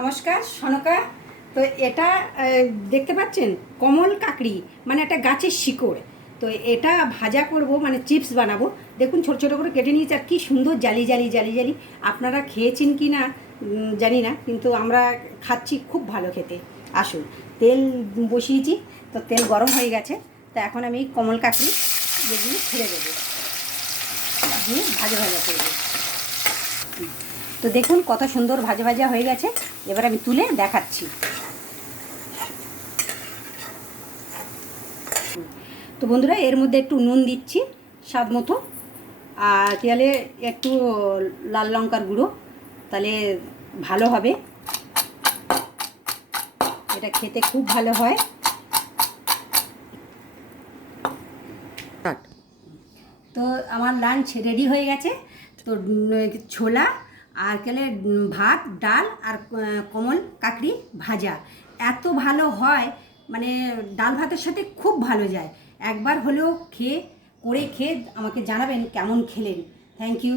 নমস্কার সনকা। তো এটা দেখতে পাচ্ছেন কমল কাকড়ি, মানে একটা গাছের শিকড়। তো এটা ভাজা করব, মানে চিপস বানাবো। দেখুন ছোট ছোট করে কেটে নিয়েছি, আর কি সুন্দর জালি জালি জালি জালি। আপনারা খেয়েছেন কি না জানি না, কিন্তু আমরা খাচ্ছি, খুব ভালো খেতে। আসুন, তেল বসিয়েছি, তো তেল গরম হয়ে গেছে। তো এখন আমি কমল কাকড়ি যেগুলো ছেড়ে দেবো, দিয়ে ভাজা ভাজা করবো। তো দেখুন কত সুন্দর ভাজা ভাজা হয়ে গেছে। এবার আমি তুলে দেখাচ্ছি। তো বন্ধুরা, এর মধ্যে একটু নুন দিচ্ছি স্বাদ মতো, আর তাহলে একটু লাল লঙ্কার গুঁড়ো, তাহলে ভালো হবে, এটা খেতে খুব ভালো হয়। তো আমার লাঞ্চ রেডি হয়ে গেছে। তো ছোলা আর কেলে ভাত, ডাল আর কমল কাকড়ি ভাজা এত ভালো হয়, মানে ডাল ভাতের সাথে খুব ভালো যায়। একবার হলেও খেয়ে আমাকে জানাবেন কেমন খেলেন। Thank you.